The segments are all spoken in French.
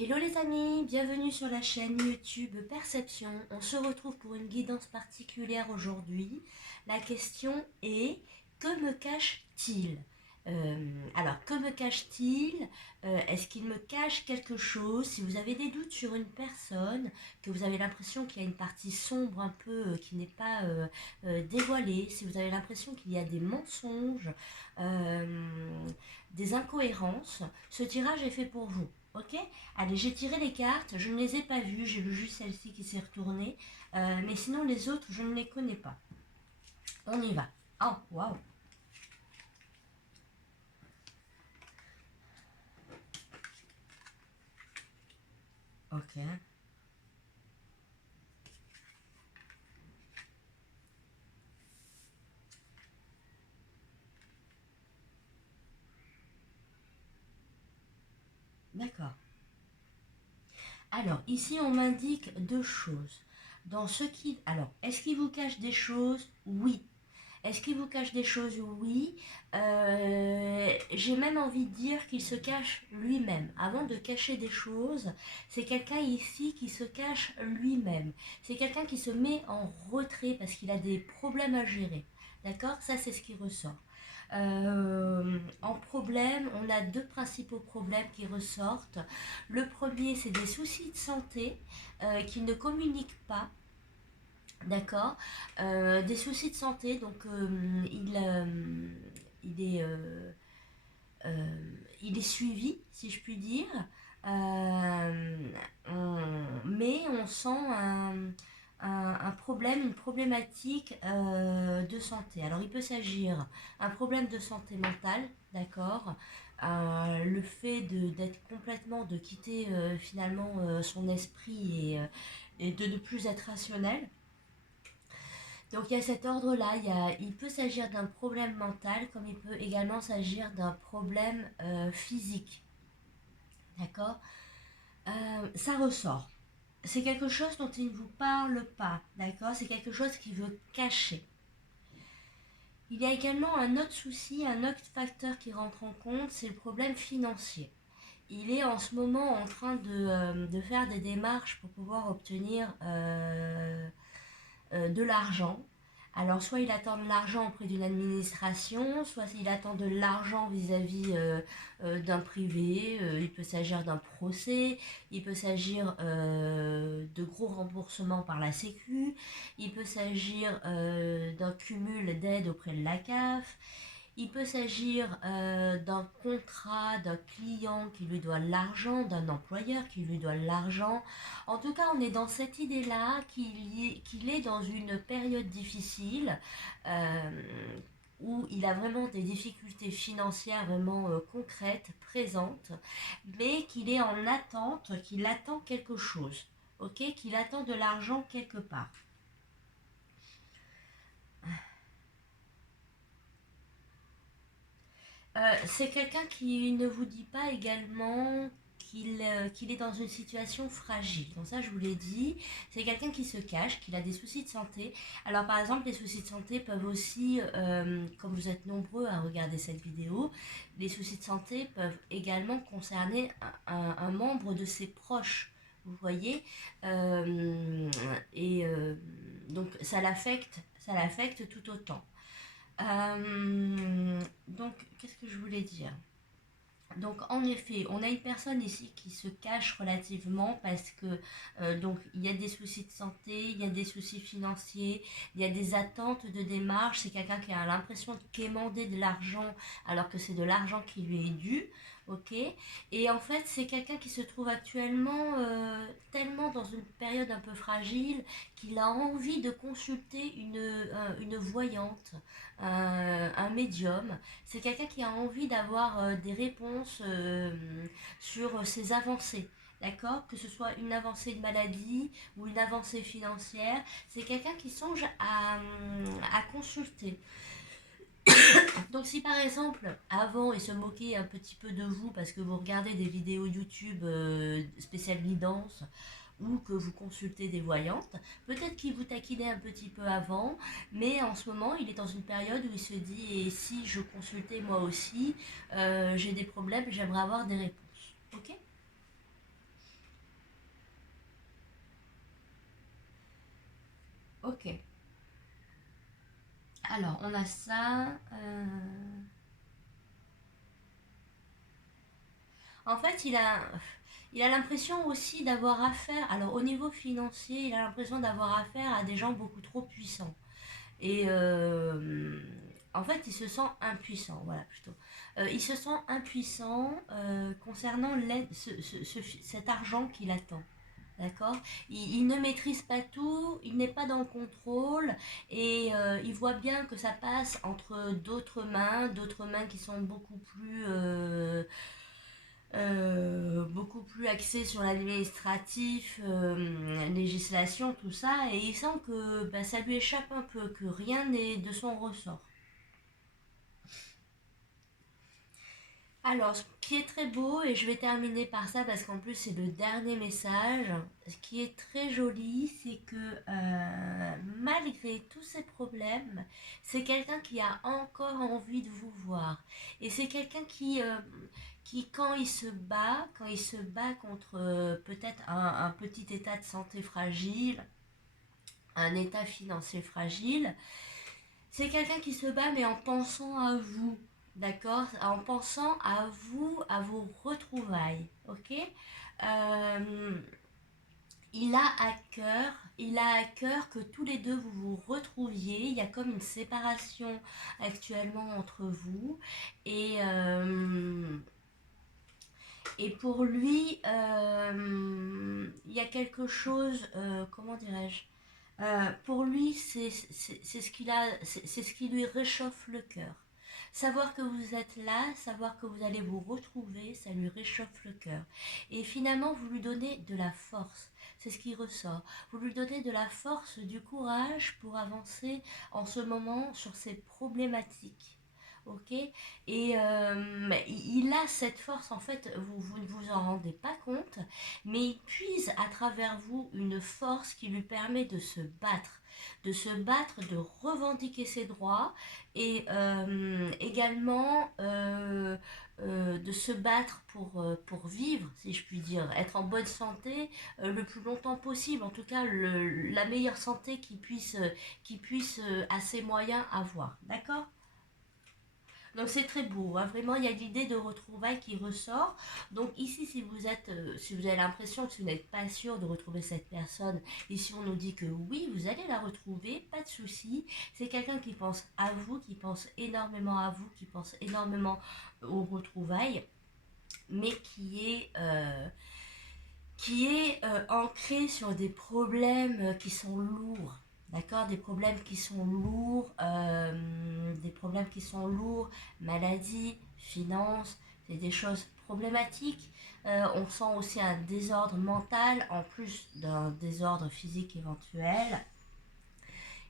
Hello les amis, bienvenue sur la chaîne YouTube Perception. On se retrouve pour une guidance particulière aujourd'hui. La question est, que me cache-t-il? Alors, que me cache-t-il? Est-ce qu'il me cache quelque chose? Si vous avez des doutes sur une personne, que vous avez l'impression qu'il y a une partie sombre un peu qui n'est pas dévoilée, si vous avez l'impression qu'il y a des mensonges, des incohérences, ce tirage est fait pour vous. Ok? Allez, j'ai tiré les cartes, je ne les ai pas vues, j'ai vu juste celle-ci qui s'est retournée, mais sinon les autres, je ne les connais pas. On y va. Oh, waouh! Ok, d'accord. Alors, ici, on m'indique deux choses. Alors, est-ce qu'il vous cache des choses? Oui. Est-ce qu'il vous cache des choses? Oui. J'ai même envie de dire qu'il se cache lui-même. Avant de cacher des choses, c'est quelqu'un ici qui se cache lui-même. C'est quelqu'un qui se met en retrait parce qu'il a des problèmes à gérer. D'accord? Ça, c'est ce qui ressort. En problème, on a deux principaux problèmes qui ressortent. Le premier, c'est des soucis de santé qu'il ne communique pas. D'accord. Des soucis de santé, donc il est, il est suivi, si je puis dire. Mais on sent un problème, une problématique de santé. Alors il peut s'agir un problème de santé mentale, d'accord. Le fait d'être complètement, de quitter finalement son esprit et de ne plus être rationnel. Donc il y a cet ordre-là, il peut s'agir d'un problème mental comme il peut également s'agir d'un problème physique. D'accord. Ça ressort. C'est quelque chose dont il ne vous parle pas. D'accord. C'est quelque chose qu'il veut cacher. Il y a également un autre souci, un autre facteur qui rentre en compte, c'est le problème financier. Il est en ce moment en train de faire des démarches pour pouvoir obtenir de l'argent. Alors soit il attend de l'argent auprès d'une administration, soit il attend de l'argent vis-à-vis d'un privé, il peut s'agir d'un procès, il peut s'agir de gros remboursements par la Sécu, il peut s'agir d'un cumul d'aides auprès de la CAF, il peut s'agir d'un contrat, d'un client qui lui doit l'argent, d'un employeur qui lui doit l'argent. En tout cas, on est dans cette idée-là qu'il est dans une période difficile euh, où il a vraiment des difficultés financières vraiment concrètes, présentes, mais qu'il est en attente, qu'il attend quelque chose, ok, qu'il attend de l'argent quelque part. C'est quelqu'un qui ne vous dit pas également qu'il est dans une situation fragile. Donc ça, je vous l'ai dit, c'est quelqu'un qui se cache, qui a des soucis de santé. Alors par exemple, les soucis de santé peuvent aussi, comme vous êtes nombreux à regarder cette vidéo, les soucis de santé peuvent également concerner un membre de ses proches. Vous voyez. Et donc ça l'affecte tout autant. Donc, qu'est-ce que je voulais dire? Donc en effet, on a une personne ici qui se cache relativement parce que donc il y a des soucis de santé, il y a des soucis financiers, il y a des attentes de démarche. C'est quelqu'un qui a l'impression de quémander de l'argent alors que c'est de l'argent qui lui est dû, ok. Et en fait, c'est quelqu'un qui se trouve actuellement tellement dans une période un peu fragile qu'il a envie de consulter une voyante, un médium. C'est quelqu'un qui a envie d'avoir des réponses sur ses avancées. D'accord. Que ce soit une avancée de maladie ou une avancée financière, c'est quelqu'un qui songe à consulter. Donc si par exemple, avant, il se moquait un petit peu de vous parce que vous regardez des vidéos YouTube spéciales guidance ou que vous consultez des voyantes, peut-être qu'il vous taquinait un petit peu avant, mais en ce moment, il est dans une période où il se dit, et si je consultais moi aussi, j'ai des problèmes, j'aimerais avoir des réponses. Ok. Ok. Alors, on a ça. En fait, il a l'impression aussi d'avoir affaire, alors au niveau financier, il a l'impression d'avoir affaire à des gens beaucoup trop puissants. Et en fait, il se sent impuissant, voilà plutôt. Il se sent impuissant concernant cet argent qu'il attend. D'accord. Il ne maîtrise pas tout, il n'est pas dans le contrôle et il voit bien que ça passe entre d'autres mains qui sont beaucoup plus axées sur l'administratif, législation, tout ça, et il sent que bah, ça lui échappe un peu, que rien n'est de son ressort. Alors, ce qui est très beau, et je vais terminer par ça parce qu'en plus c'est le dernier message, ce qui est très joli, c'est que malgré tous ces problèmes, c'est quelqu'un qui a encore envie de vous voir. Et c'est quelqu'un qui quand il se bat contre peut-être un petit état de santé fragile, un état financier fragile, c'est quelqu'un qui se bat mais en pensant à vous, d'accord? En pensant à vous, à vos retrouvailles, ok? Euh, il a à cœur que tous les deux vous vous retrouviez. Il y a comme une séparation actuellement entre vous et pour lui, il y a quelque chose, comment dirais-je? Pour lui, c'est ce c'est ce qui lui réchauffe le cœur. Savoir que vous êtes là, savoir que vous allez vous retrouver, ça lui réchauffe le cœur. Et finalement, vous lui donnez de la force. C'est ce qui ressort. Vous lui donnez de la force, du courage pour avancer en ce moment sur ces problématiques. Ok. Et il a cette force, en fait, vous ne vous en rendez pas compte, mais il puise à travers vous une force qui lui permet de se battre, de revendiquer ses droits et également de se battre pour vivre, si je puis dire, être en bonne santé le plus longtemps possible, en tout cas la meilleure santé qu'il puisse à ses moyens avoir, d'accord? Donc c'est très beau, hein. Vraiment il y a l'idée de retrouvailles qui ressort. Donc ici si vous avez l'impression que vous n'êtes pas sûr de retrouver cette personne, ici on nous dit que oui, vous allez la retrouver, pas de souci. C'est quelqu'un qui pense à vous, qui pense énormément à vous, qui pense énormément aux retrouvailles, mais qui est ancré sur des problèmes qui sont lourds. D'accord. Des problèmes qui sont lourds, maladie, finances, c'est des choses problématiques. On sent aussi un désordre mental en plus d'un désordre physique éventuel.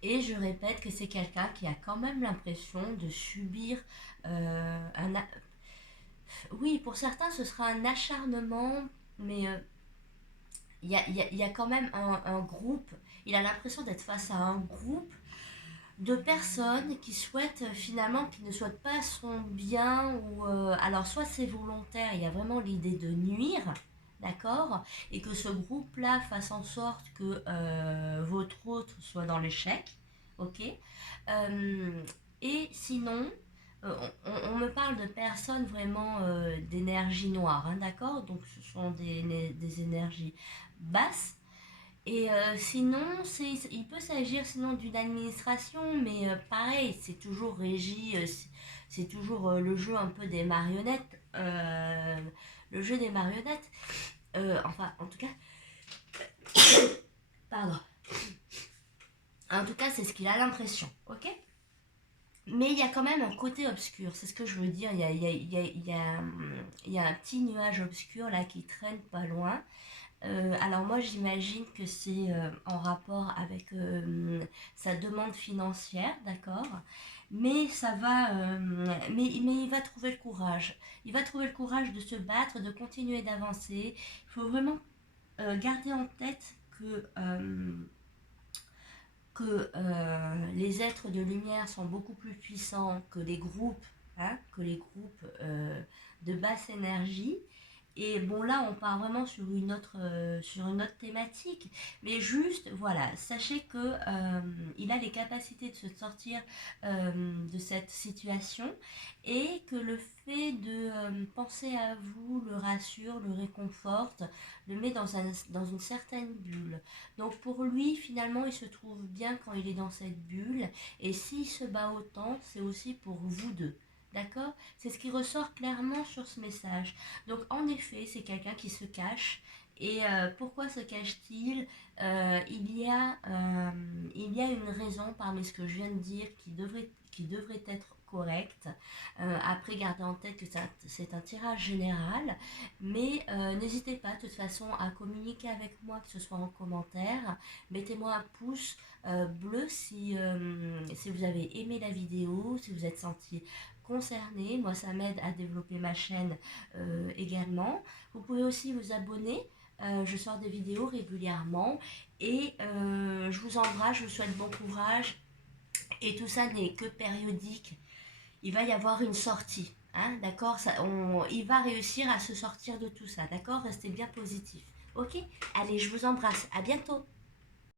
Et je répète que c'est quelqu'un qui a quand même l'impression de subir un... Oui, pour certains ce sera un acharnement, mais il y a quand même un groupe, il a l'impression d'être face à un groupe de personnes qui souhaitent finalement, qui ne souhaitent pas son bien, ou alors soit c'est volontaire, il y a vraiment l'idée de nuire, d'accord, et que ce groupe-là fasse en sorte que votre autre soit dans l'échec, ok. Euh, et sinon, on me parle de personnes vraiment d'énergie noire, hein, d'accord, donc ce sont des énergies basses. Et sinon, il peut s'agir sinon d'une administration, mais pareil, c'est toujours régi, c'est toujours le jeu un peu des marionnettes. Le jeu des marionnettes, enfin, en tout cas, pardon. En tout cas, c'est ce qu'il a l'impression, ok. Mais il y a quand même un côté obscur, c'est ce que je veux dire. Il y a un petit nuage obscur là qui traîne pas loin. Alors moi j'imagine que c'est en rapport avec sa demande financière, d'accord. Mais ça va, mais il va trouver le courage. Il va trouver le courage de se battre, de continuer d'avancer. Il faut vraiment garder en tête que les êtres de lumière sont beaucoup plus puissants que les groupes, hein, que les groupes de basse énergie. Et bon, là, on part vraiment sur une autre thématique. Mais juste, voilà, sachez que il a les capacités de se sortir de cette situation et que le fait de penser à vous le rassure, le réconforte, le met dans une certaine bulle. Donc pour lui, finalement, il se trouve bien quand il est dans cette bulle. Et s'il se bat autant, c'est aussi pour vous deux. D'accord? C'est ce qui ressort clairement sur ce message. Donc en effet, c'est quelqu'un qui se cache. Et pourquoi se cache-t-il? Il y a une raison parmi ce que je viens de dire qui devrait être correcte. Après, gardez en tête que c'est un tirage général. Mais n'hésitez pas de toute façon à communiquer avec moi, que ce soit en commentaire. Mettez-moi un pouce bleu si vous avez aimé la vidéo, si vous êtes senti concerné. Moi, ça m'aide à développer ma chaîne également. Vous pouvez aussi vous abonner. Je sors des vidéos régulièrement et je vous embrasse, je vous souhaite bon courage. Et tout ça n'est que périodique. Il va y avoir une sortie. Hein, d'accord, il va réussir à se sortir de tout ça. D'accord, restez bien positif. Ok, allez, je vous embrasse. À bientôt.